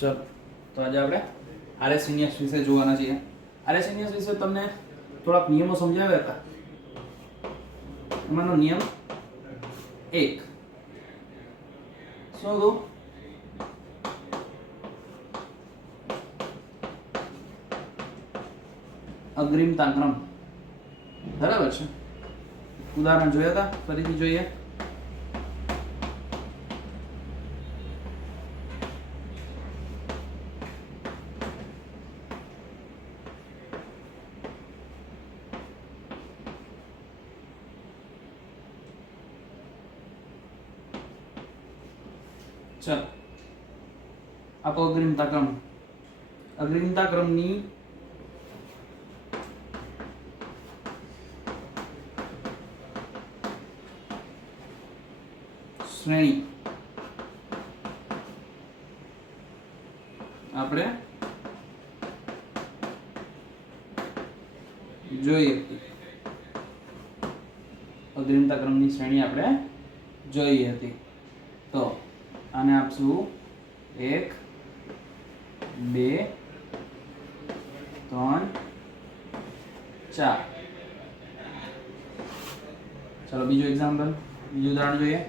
ચલો તો આજે આપણે આરએસઇનિયસ વિશે જોવાના છીએ. આરએસઇનિયસ વિશે તમને થોડાક નિયમો સમજાવ્યા હતા. એમાંનો નિયમ 1 શું હતું? અગ્રિમતા ક્રમ. બરાબર છે. ઉદાહરણ જોયા હતા, ફરીથી જોઈએ. चलो आपो अग्रिमता क्रमनी श्रेणी આપણે જોઈએ. અગ્રિમતા ક્રમની શ્રેણી આપણે જોઈ હતી. તો આને આપશું 1 2 3 4. चलो बीजो एग्जाम्पल, बीजું ઉદાહરણ જોઈએ.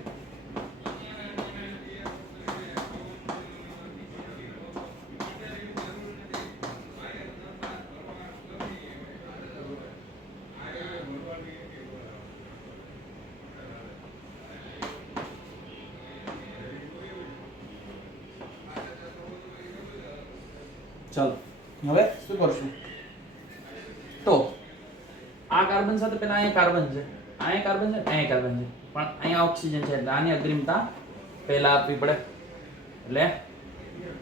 चलो હવે શું કરશું? તો આ કાર્બન સાથે પેલા અહીંયા કાર્બન છે, અહીંયા કાર્બન છે, અહીંયા કાર્બન છે, પણ અહીંયા ઓક્સિજન છે એટલે આની અગ્રિમતા પહેલા આપવી પડે. એટલે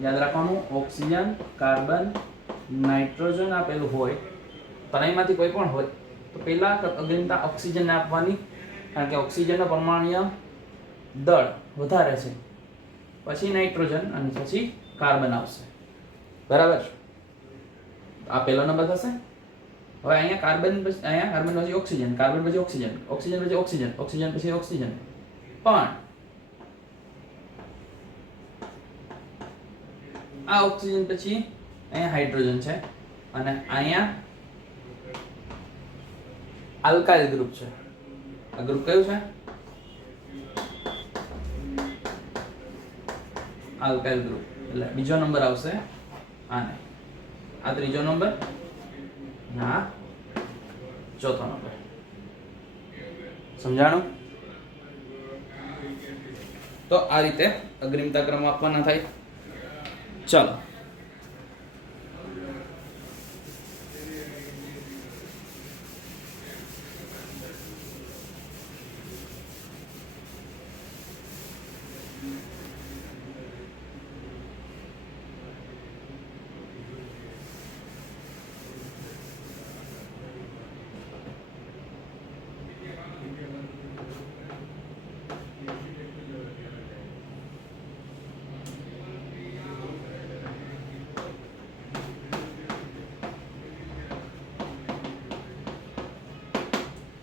યાદ રાખવાનું, ઓક્સિજન, કાર્બન, નાઇટ્રોજન આ પેલું હોય, ત્રણેયમાંથી કોઈ પણ હોય તો પહેલા અગ્રિમતા ઓક્સિજનને આપવાની, કારણ કે ઓક્સિજનનો પરમાણુય દળ વધારે છે. પછી નાઇટ્રોજન અને પછી કાર્બન આવશે. બરાબર. આ પહેલો નંબર થશે. હવે અહીંયા કાર્બન પછી ઓક્સિજન, કાર્બન પછી ઓક્સિજન, ઓક્સિજન પછી ઓક્સિજન, ઓક્સિજન પછી ઓક્સિજન. પણ આ ઓક્સિજન પછી અહીંયા હાઇડ્રોજન છે અને અહીંયા આલ્કાઇલ ગ્રુપ છે. આ ગ્રુપ કયું છે? Alkyl group. એટલે બીજો નંબર આવશે આને. આ ત્રીજો નંબર, ના ચોથો નંબર. સમજાણું? તો આ રીતે અગ્રિમતા ક્રમ આપવાના થાય. ચાલો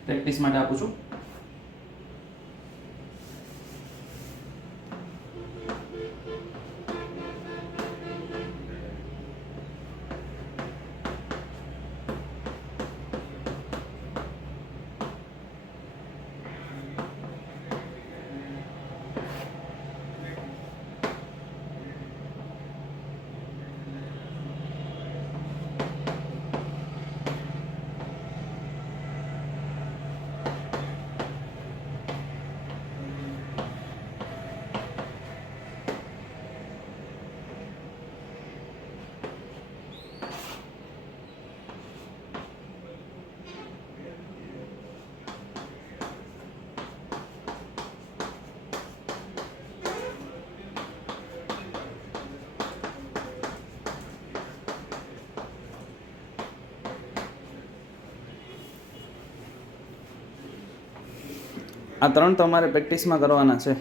પ્રેક્ટિસ માટે આપું છું. આ ત્રણ તમારે પ્રેક્ટિસમાં કરવાના છે.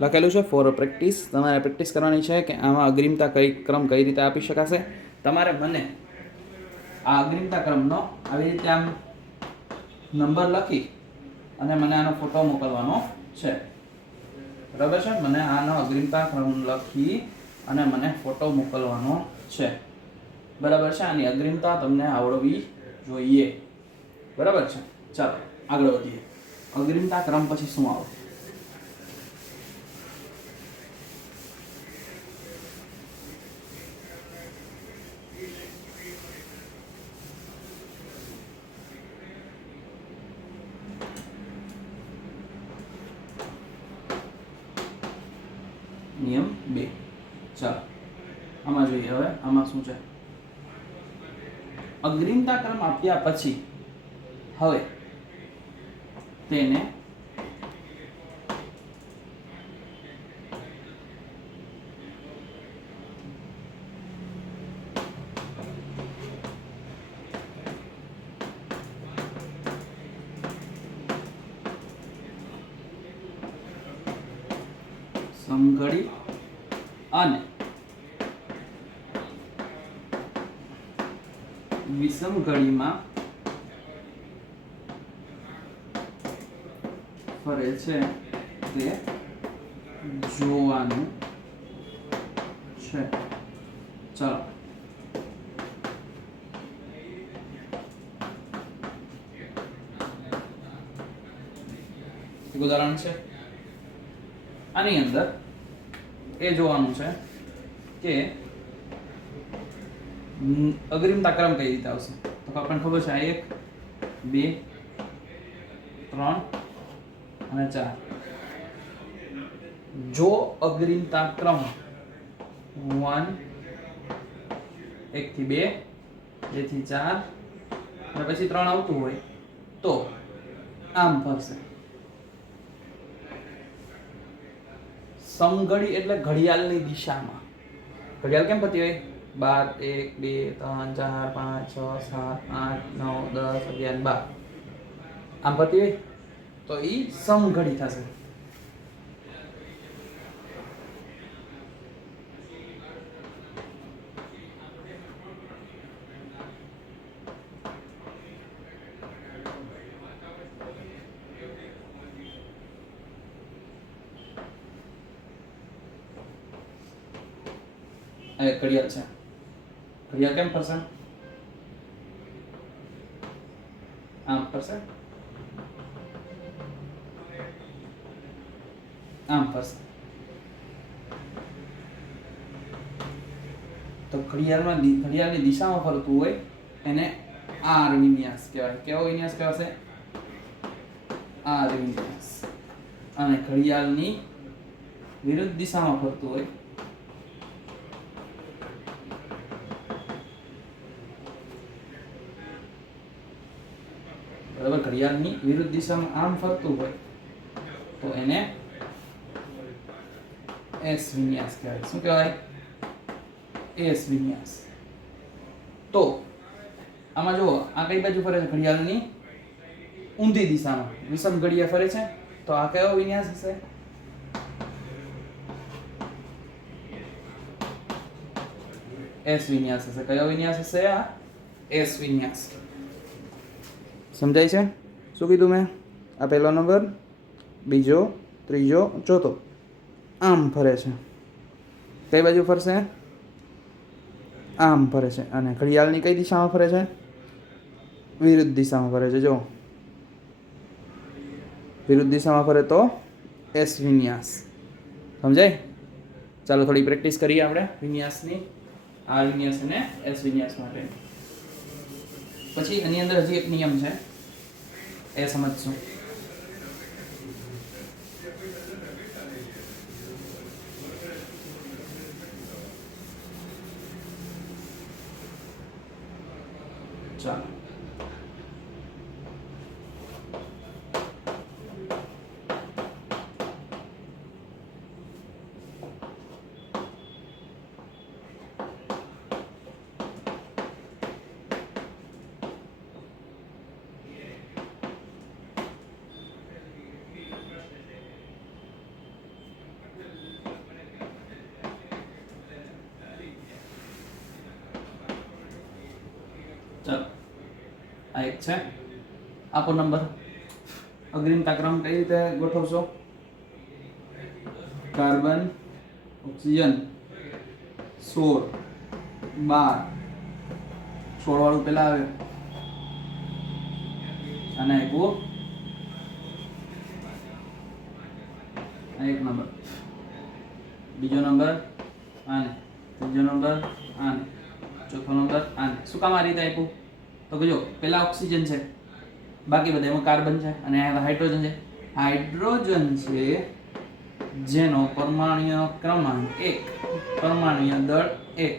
લખેલું છે ફોર પ્રેક્ટિસ. તમારે પ્રેક્ટિસ કરવાની છે કે આમાં અગ્રિમતા ક્રમ કઈ રીતે આપી શકાશે. તમારે મને આ અગ્રિમતા ક્રમનો આવી રીતે આમ નંબર લખી અને મને આનો ફોટો મોકલવાનો છે. બરાબર છે? મને આનો અગ્રિમતા ક્રમ લખી અને મને ફોટો મોકલવાનો છે. બરાબર છે. આની અગ્રિમતા તમને આવડવી જોઈએ. બરાબર છે. ચાલો આગળ વધીએ. અગ્રિમતા ક્રમ પછી શું આવે? નિયમ 2. ચાલો આમાં જોઈએ. હવે આમાં શું છે? અગ્રિમતા ક્રમ આપ્યા પછી હવે તેને સમઘડી અને વિષમઘડીમાં ફરે છે તે જોવાનું છે. ચાલો એક ઉદાહરણ છે. આની અંદર એ જોવાનું છે કે અગ્રિમતા ક્રમ કઈ રીતે આવશે. તો આપણને ખબર છે આ 1 2 3 અને 4. જો અગ્રિમતા ક્રમ 1 થી 2 2 થી 4 અને પછી 3 આવતું હોય તો આમ ફરશે. સમઘડી એટલે ઘડિયાળની દિશામાં. ઘડિયાળ કેમ ફરતી હોય? 12 1 2 3 4 5 6 7 8 9 10 11 12 આમ ફરતી હોય તો એ સમઘડી થશે. ઘડિયાળ છે. ઘડિયાળ કેમ ફરશે? આમ ફરશે. આમ ફરશે. તો ઘડિયાળની દિશામાં ફરતું હોય એને આર વિન્યાસ કહેવાય. કેવો વિન્યાસ કહેવાશે? આર વિન્યાસ. અને ઘડિયાળની વિરુદ્ધ દિશામાં ફરતું હોય બરાબર. ઘડિયાળની વિરુદ્ધ દિશામાં આમ ફરતું હોય તો એને એસ વિન્યાસ કહેવાય. શું કહેવાય? એસ વિન્યાસ. તો આમાં જો આ કઈ બાજુ ફરે છે? ઘડિયાળની ઊંધી દિશામાં વિષમ ઘડિયા ફરે છે તો આ કયો વિન્યાસ હશે? એસ વિન્યાસ હશે. કયો વિન્યાસ હશે? આ એસ વિન્યાસ. સમજાય છે? શું કીધું મેં? આ પહેલો નંબર, બીજો, ત્રીજો, ચોથો આમ ફરે છે. કઈ બાજુ ફરશે? આમ ફરે છે. અને ઘડિયાળની કઈ દિશામાં ફરે છે? વિરુદ્ધ દિશામાં ફરે છે. જો વિરુદ્ધ દિશામાં ફરે તો એસ વિન્યાસ. સમજાય? ચાલો થોડી પ્રેક્ટિસ કરીએ આપણે વિન્યાસની. આ વિન્યાસ અને એસ વિન્યાસ માટે. પછી એની અંદર હજી એક નિયમ છે એ સમજશું. ચાલો ચાલો આ એક છે. આપો નંબર. અગ્રિમતા ક્રમ કઈ રીતે ગોઠવશો? કાર્બન, ઓક્સિજન, 16 12 16 વાળું પેલા આવે અને આપ્યું એક નંબર, બીજો નંબર આને, ત્રીજો નંબર આને, ચોથો નંબર આને. શું કામ આ રીતે આપ્યું? તો કે જો પેલા ઓક્સિજન છે, બાકી બધા એમાં કાર્બન છે અને આ હાઇડ્રોજન છે. હાઇડ્રોજન છે જેનો પરમાણુય ક્રમાંક 1, પરમાણુય દળ 1.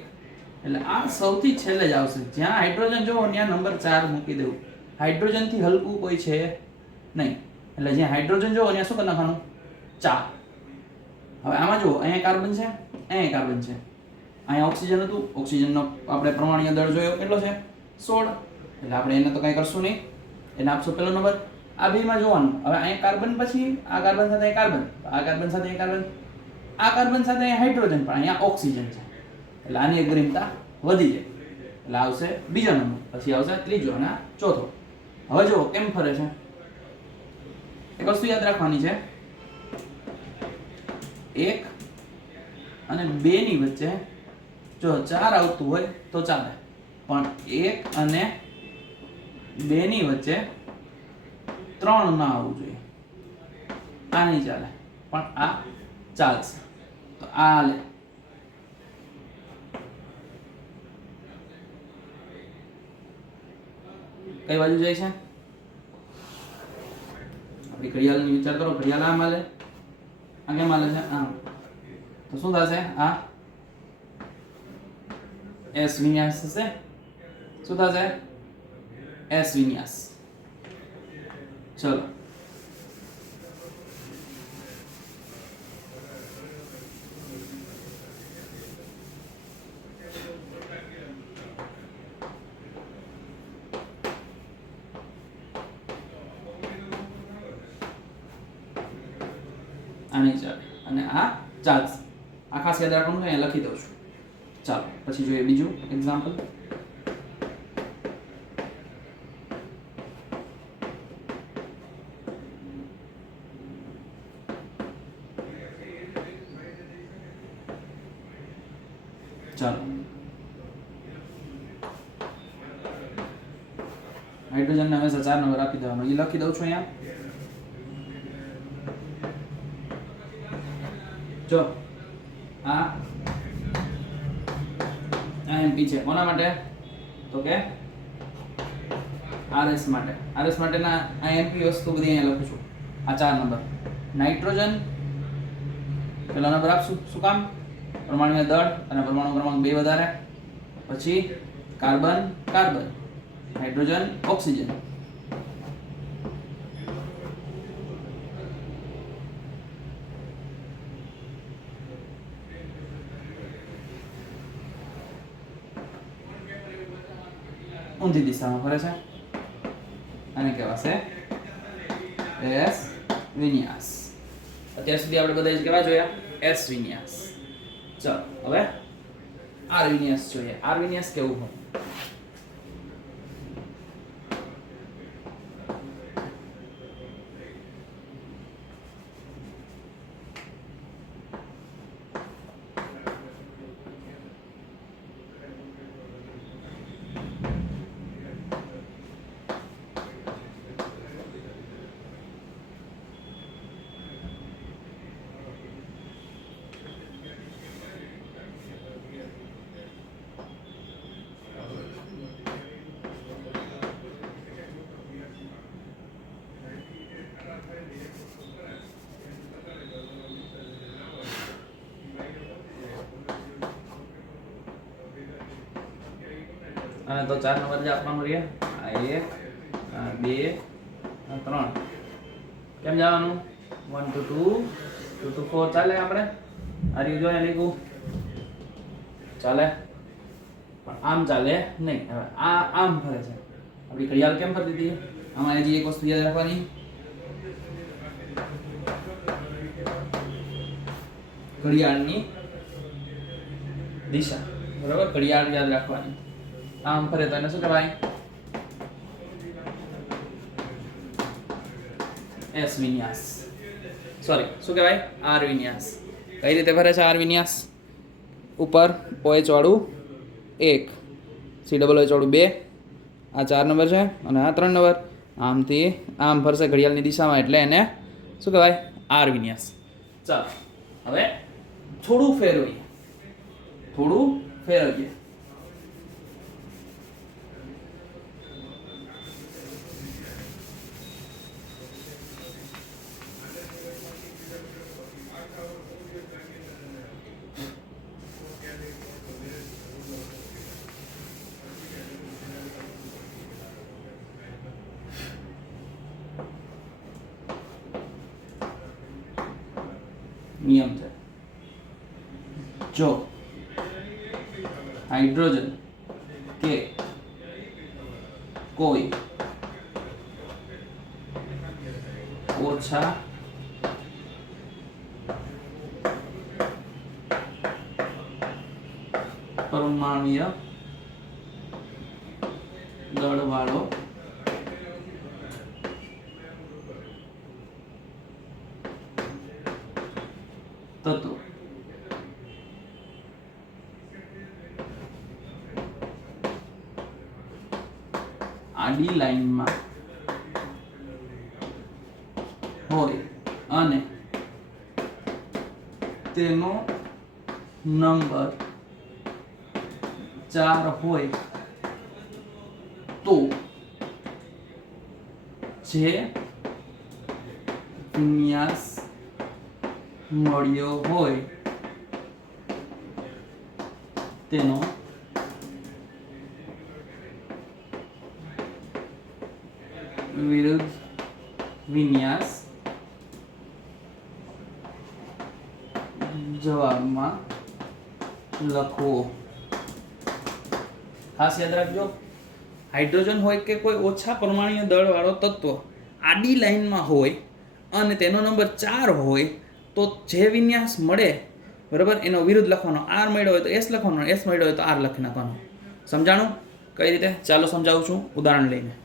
એટલે આ સૌથી છેલ્લે જ આવશે. જ્યાં હાઇડ્રોજન જોવો ત્યાં નંબર 4 મૂકી દેવું. હાઇડ્રોજન થી હલકું કોઈ છે નહીં. એટલે જ્યાં હાઇડ્રોજન જોવો ત્યાં શું કરી નાખવાનું? 4. હવે આમાં જુઓ, અહીંયા કાર્બન છે, અહીંયા કાર્બન છે, અહીંયા ઓક્સિજન હતું, ઓક્સિજનનો આપણે પરમાણુય દળ જોયો કેટલો છે? 16. એટલે આપણે એને તો કંઈ કરશું નહીં, એને આપશું પેલો નંબર. આ બેમાં જોવાનું, હવે અહીંયા કાર્બન પછી આ કાર્બન સાથે કાર્બન, આ કાર્બન સાથે કાર્બન, આ કાર્બન સાથે અહીંયા હાઇડ્રોજન, પણ અહીંયા ઓક્સિજન છે. એટલે આની અગ્રિમતા વધી જાય. એટલે આવશે બીજો નંબર, પછી આવશે ત્રીજો અને ચોથો. હવે જુઓ કેમ ફરે છે. એક વસ્તુ યાદ રાખવાની છે, 1 અને 2 ની વચ્ચે જો 4 આવતું હોય તો ચાલે, પણ 1 અને 2 ની વચ્ચે 3 ના આવવું જોઈએ. આ નહીં ચાલે, પણ આ ચાલશે. તો આ લે કઈ બાજુ જાય છે? આપણી ઘડિયાળની વિચાર કરો. ઘડિયાળ આમ હાલે, આ કેમ હાલે છે? આમ. તો શું થશે? આ એસ વિન્યાસ થશે. શું થશે? એસ વિન્યાસ. ચલો આ નહીં ચાલે અને આ ચાલશે. આ ખાસ યાદ રાખવાનું છે, અહીંયા લખી દઉં છું. ચાલો પછી જોઈએ બીજું એક્ઝામ્પલ. ચાલો હાઇડ્રોજન ને હંમેશા 4 નંબર આપી દેવાનો. એ લખી દઉં છું અહીંયા. જો આ એમપી છે કોના માટે? તો કે આરએસ માટે. આરએસ માટેના આ એમપી વસ્તુ બધી અહીંયા લખું છું. આ 4 નંબર. નાઇટ્રોજન પેલો નંબર આપશું. શું કામ? પરમાણુય દળ અને પરમાણુ ક્રમાંક 2 વધારે. પછી કાર્બન કાર્બન, હાઇડ્રોજન ઓક્સિજન. ઊંધી દિશામાં ફરે છે. આને કહેવાશે એસ વિન્યાસ. અત્યાર સુધી આપણે બધા જ કેવા જોયા? એસ વિન્યાસ. ચલો હવે આર વિન્યાસ જોઈએ. આર વિન્યાસ કેવું હોય? અને તો 4 નંબર જ આપવાનું રહ્યા. આ 1 આ 2 આ 3. કેમ જવાનું? 1 to 2 2 to 4 ચાલે. આપણે આ રહ્યું જોઈએ લીધું ચાલે, પણ આમ ચાલે નહીં. હવે આ આમ ફરે છે. આપણી ઘડિયાળ કેમ ફરતી હતી? આમાં હજી એક વસ્તુ યાદ રાખવાની, ઘડિયાળની દિશા. બરાબર, ઘડિયાળ યાદ રાખવાની. આમ ફરે તો એને શું કહેવાય? એસ વિન્યાસ. સોરી, શું કહેવાય? આર વિન્યાસ. કઈ રીતે ફરે છે આર વિન્યાસ? ઉપર OH વાળું 1, COOH વાળું 2, આ 4 નંબર છે અને આ 3 નંબર. આમથી આમ ફરશે ઘડિયાળની દિશામાં એટલે એને શું કહેવાય? આર વિન્યાસ. ચાલો હવે થોડું ફેરવીએ. નિયમ છે, જો હાઇડ્રોજન કે કોઈ ઓછા પરમાણુય દળવાળો તત્વ આડી લાઈનમાં હોય અને તેનો નંબર 4 હોય તો જે વિન્યાસ મળ્યો હોય તેનો વિરુદ્ધ વિન્યાસ જવાબમાં લખવો. ખાસ યાદ રાખજો, હાઇડ્રોજન હોય કે કોઈ ઓછા પરમાણુય દળવાળો તત્વ આડી લાઈનમાં હોય અને તેનો નંબર 4 હોય તો જે વિન્યાસ મળે બરાબર એનો વિરુદ્ધ લખવાનો. આર મળ્યો હોય તો એસ લખવાનો, એસ મળ્યો હોય તો આર લખી નાખવાનો. સમજાણું કઈ રીતે? ચાલો સમજાવું છું ઉદાહરણ લઈને.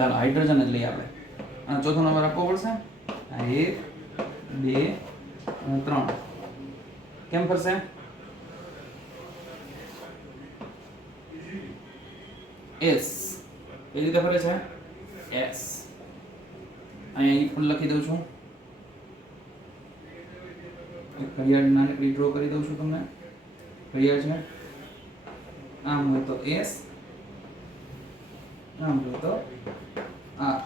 ચાલો હાઇડ્રોજન જ લઈએ આપણે. અને ચોથો નંબર આપવો પડશે. 1, 2 અને 3. કેમ ફરશે? એસ. કઈ રીતે ફરે છે? એસ. અહીંયા પણ લખી દઉં છું. ઘડિયાળ નાનકડી ડ્રો કરી દઉં છું તમને. ઘડિયાળ છે, આમ હોય તો એસ, આમ હોય તો આર.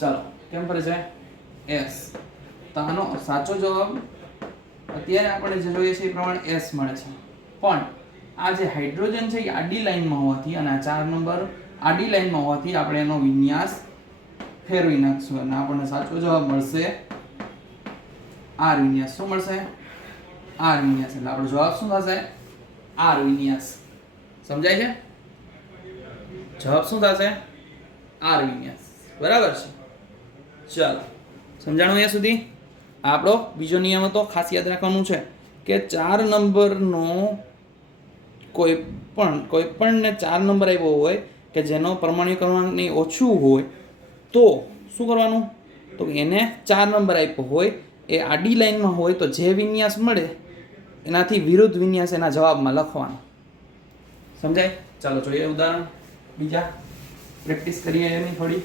ચાલો કેમ ફરે છે? એસ. તો આનો સાચો જવાબ અત્યારે આપણે જે જોઈએ છે એ પ્રમાણે એસ મળે છે. પણ આ જે હાઇડ્રોજન છે એ આડી લાઈનમાં હોવાથી અને આ 4 નંબર આડી લાઈનમાં હોવાથી આપણે એનો વિન્યાસ ફેરવી નાખશું અને આપણને સાચો જવાબ મળશે આર વિન્યાસ. શું મળશે? આર વિન્યાસ. એટલે આપણો જવાબ શું થશે? આર વિન્યાસ. સમજાય છે? જવાબ શું થશે? આર વિન્યાસ. બરાબર છે. ચાલો સમજાણું અહીંયા સુધી? આપણો બીજો નિયમ હતો, ખાસ યાદ રાખવાનું છે કે 4 નંબરનો કોઈ પણ ને 4 નંબર આવ્યો હોય કે જેનો પરમાણુ ક્રમાંકની ઓછું હોય તો શું કરવાનું? તો એને 4 નંબર આપ્યો હોય એ આડી લાઈનમાં હોય તો જે વિન્યાસ મળે એનાથી વિરુદ્ધ વિન્યાસ એના જવાબમાં લખવાનો. સમજાય? ચાલો જોઈએ ઉદાહરણ બીજા, પ્રેક્ટિસ કરીએ એની થોડી.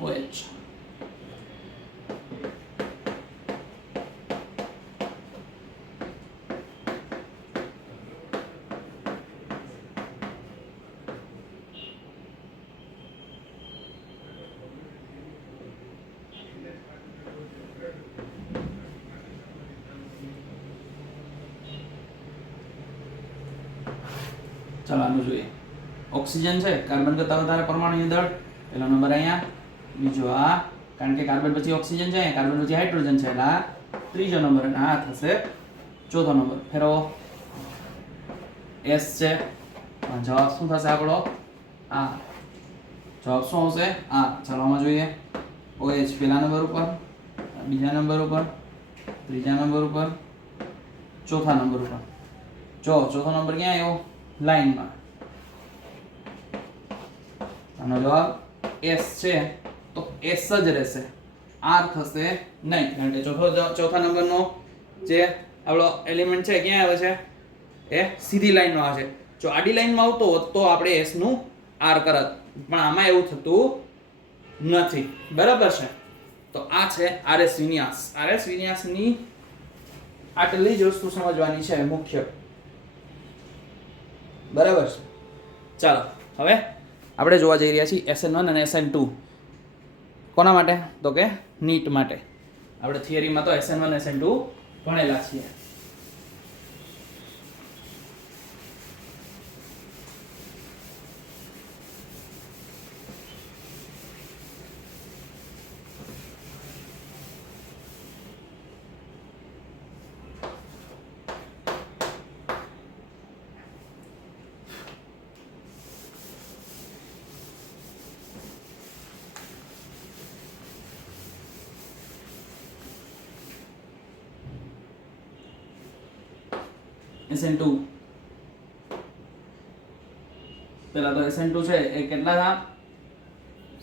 OH ચાલો આનું જોઈએ. ઓક્સિજન છે કાર્બન કરતાં વધારે પરમાણુની દળ, પહેલો નંબર અહીંયા, બીજો આ, કારણ કે કાર્બન પછી ઓક્સિજન છે, કાર્બન પછી હાઇડ્રોજન છે એટલે આ ત્રીજો નંબર અને આ થશે ચોથો નંબર. ફેરવો S છે, જવાબ શું થશે આપણો? આ જવાબ શું આવશે? આ. ચાલો આમાં જોઈએ. OH પહેલા નંબર ઉપર, બીજા નંબર ઉપર, ત્રીજા નંબર ઉપર, ચોથા નંબર ઉપર. જો ચોથો નંબર ક્યાં આવ્યો? લાઈનમાં. આનો જવાબ S છે તો S જ રહેશે, R થશે નહીં, કારણ કે ચોથા નંબરનો જે આપણો એલિમેન્ટ છે ક્યાં આવે છે? એ સીધી લાઈનમાં આવે છે. જો આડી લાઈનમાં આવતો હોત તો આપણે S નું R કરત, પણ આમાં એવું થતું નથી. બરાબર છે? તો આ છે RS વિન્યાસ. RS વિન્યાસની આટલી જ વસ્તુ સમજવાની છે મુખ્ય. બરાબર છે? ચાલો હવે આપણે જોવા જઈ રહ્યા છીએ SN1 અને SN2. કોના માટે? તો કે નીટ માટે. આપણે થિયરીમાં તો SN1 SN2 ભણેલા છીએ. SN2 પેલા તો SN2 છે એ કેટલા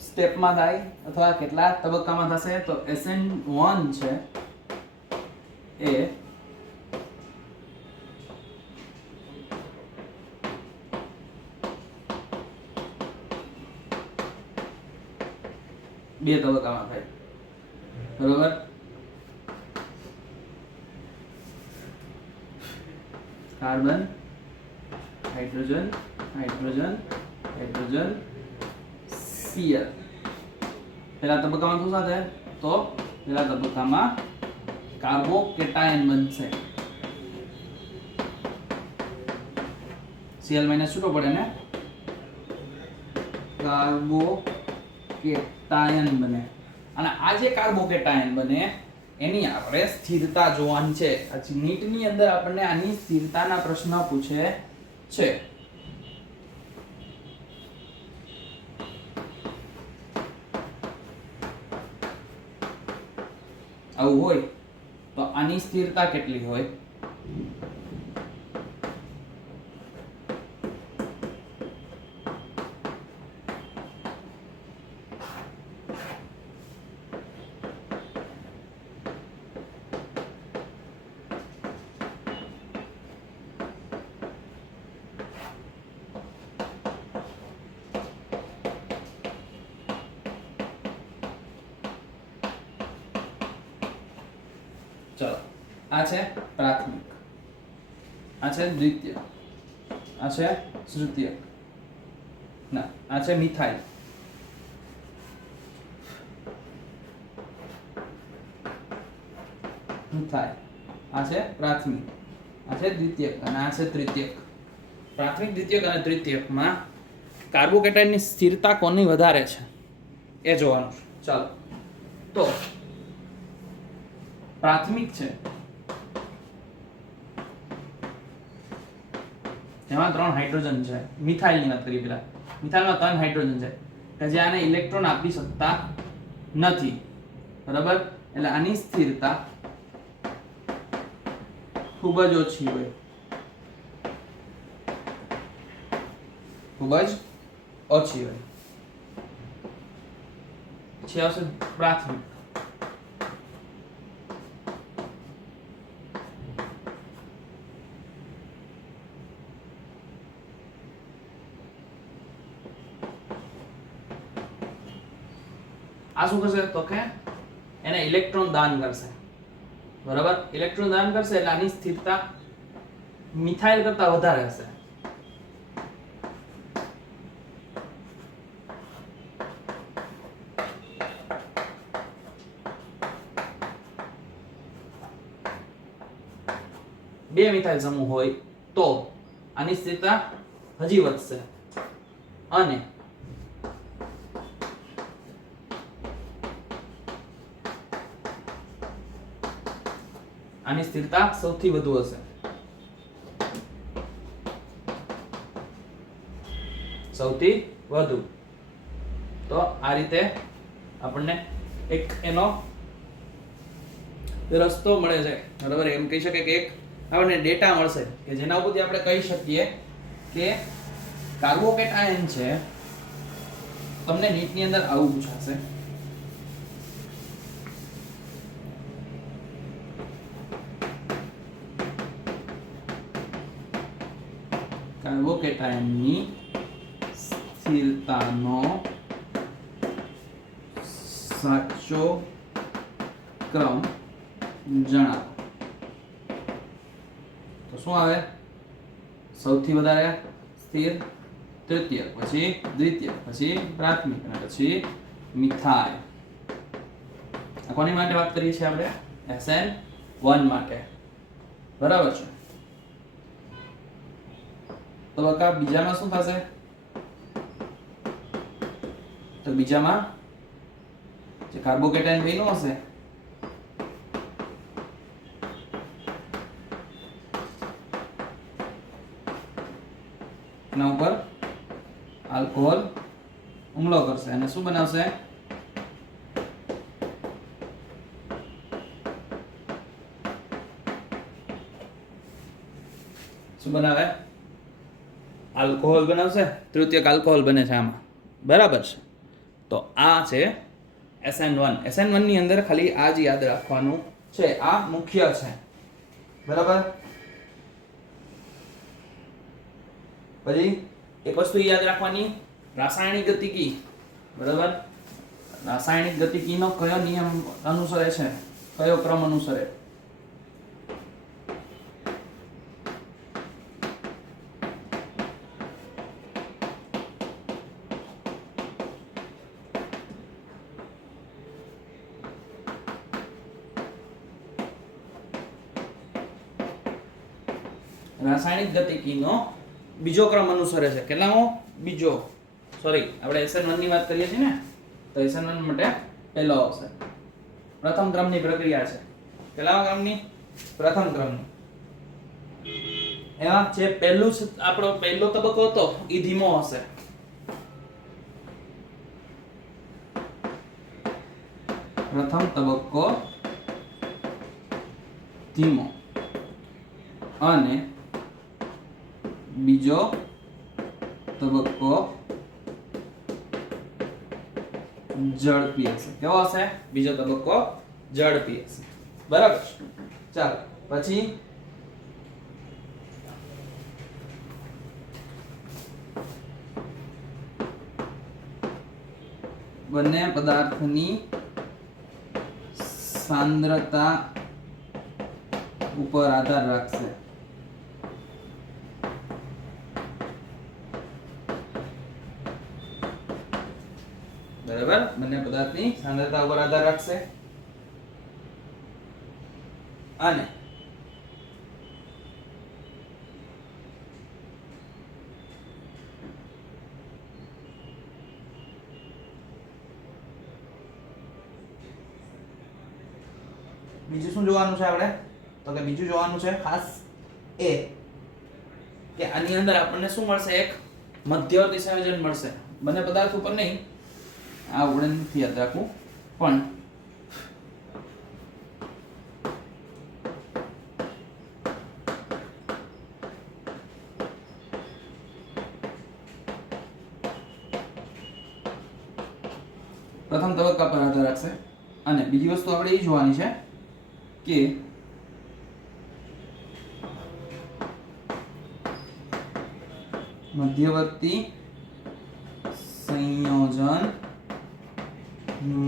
સ્ટેપમાં થાય અથવા કેટલા તબક્કામાં થશે? તો SN1 છે એ બે તબક્કામાં થાય. બરોબર? Carbon, hydrogen, hydrogen, hydrogen, Cl. પહેલા તબક્કામાં શું થશે? તો પહેલા તબક્કામાં કાર્બોકેટાયન બનશે. Cl માઈનસ છૂટો પડે ને, કાર્બોકેટાયન બને. અને આ જે કાર્બોકેટાયન બને એની આપણે સ્થિરતા જોવાની છે. આ નીટની અંદર આપણને આની સ્થિરતાના પ્રશ્ન પૂછે છે. આવું હોય તો આની સ્થિરતા કેટલી હોય? ચલો આ છે પ્રાથમિક, આ છે દ્વિતીય, આ છે તૃતીય, ના આ છે મિથાઇલ, મિથાઇલ, આ છે પ્રાથમિક, આ છે દ્વિતીયક અને આ છે તૃતીયક. પ્રાથમિક, દ્વિતીયક અને તૃતીયકમાં કાર્બોકેટાયનની સ્થિરતા કોની વધારે છે એ જોવાનું છે. ચાલો તો પ્રાથમિક છે જેમાં 3 હાઇડ્રોજન છે. મિથાઇલની વાત કરીએ પેલા. મિથાઇલમાં 3 હાઇડ્રોજન છે કે જે આને ઇલેક્ટ્રોન આપી શકતા નથી. બરાબર? એટલે આની સ્થિરતા ખૂબ જ ઓછી હોય, ખૂબ જ ઓછી હોય. પછી આવશે પ્રાથમિક. આ શું કરશે તો કે એને ઇલેક્ટ્રોન દાન કરશે. બરાબર? ઇલેક્ટ્રોન દાન કરશે એટલે આની સ્થિરતા મિથાઇલ કરતા વધારે હશે. બે મિથાઇલ સમૂહ હોય તો આની સ્થિરતા હજી વધશે અને આની સ્થિરતા સૌથી વધુ હશે, સૌથી વધુ. તો આ રીતે આપણને એક એનો રસ્તો મળે છે, બરાબર. એમ કહી શકે કે એક આપણને ડેટા મળશે કે જેના ઉપરથી આપણે કહી શકીએ કે કાર્બોકેટાયન છે. તમને નીટની અંદર આવું પૂછાશે, કાર્બોકેટાયનની સ્થિરતાનો સાચો ક્રમ જણાવો. તો શું આવે? સૌથી વધારે સ્થિર તૃતીયક, પછી દ્વિતીયક, પછી પ્રાથમિક અને પછી મિથાઇલ. આ કોની માટે વાત કરીએ છીએ આપણે? SN1 માટે, બરાબર છે. તો બકા બીજામાં શું થશે? તો બીજામાં જે કાર્બોકેટાયન બન્યું હશે એના ઉપર આલ્કોહોલ હુમલો કરશે અને શું બનાવશે? શું બનાવે? આલ્કોહોલ બનાવશે. તૃતીયક આલ્કોહોલ બને છે આમાં, બરાબર છે. તો આ છે SN1. SN1 ની અંદર ખાલી આ જ યાદ રાખવાનું છે, આ મુખ્ય છે, બરાબર. પછી એક વસ્તુ યાદ રાખવાની, રાસાયણિક ગતિકી, બરાબર. રાસાયણિક ગતિકીનો કયો નિયમ અનુસરે છે, કયો ક્રમ અનુસરે? રાસાયણિક ગતિકીનો બીજો ક્રમ અનુસરે છે. કેટલામો? બીજો. સોરી, આપણે SN1 ની વાત કરીએ છીએ ને, તો SN1 માટે પહેલો આવશે. પ્રથમ ક્રમની પ્રક્રિયા છે. કેટલામા ક્રમની? પ્રથમ ક્રમની. એમાં જે પહેલું આપણો પહેલો તબક્કો હતો એ ધીમો હશે. પ્રથમ તબક્કો ધીમો અને બીજો તબક્કો ઝડપી હશે. કેવો હશે? બીજો તબક્કો ઝડપી હશે, બરાબર. ચાલો પછી બંને પદાર્થની સાંદ્રતા ઉપર આધાર રાખશે. બરાબર, બંને પદાર્થની સાંદ્રતા ઉપર આધાર રાખશે અને બીજું શું જોવાનું છે આપણે? તો કે બીજું જોવાનું છે ખાસ એ કે આની અંદર આપણને શું મળશે? એક મધ્યવર્તી સંયોજન મળશે. બંને પદાર્થ ઉપર નહીં, આ ઉડે નથી યાદ રાખવું, પણ પ્રથમ તબક્કા પર આધાર રાખશે. અને બીજી વસ્તુ આપણે એ જોવાની છે કે મધ્યવર્તી સંયોજન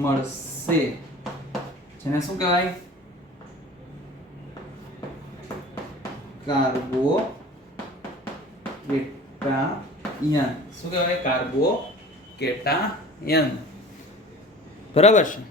મળશે, જેને શું કહેવાય? કાર્બોકેટાયન. શું કહેવાય? કાર્બોકેટાયન, બરાબર છે.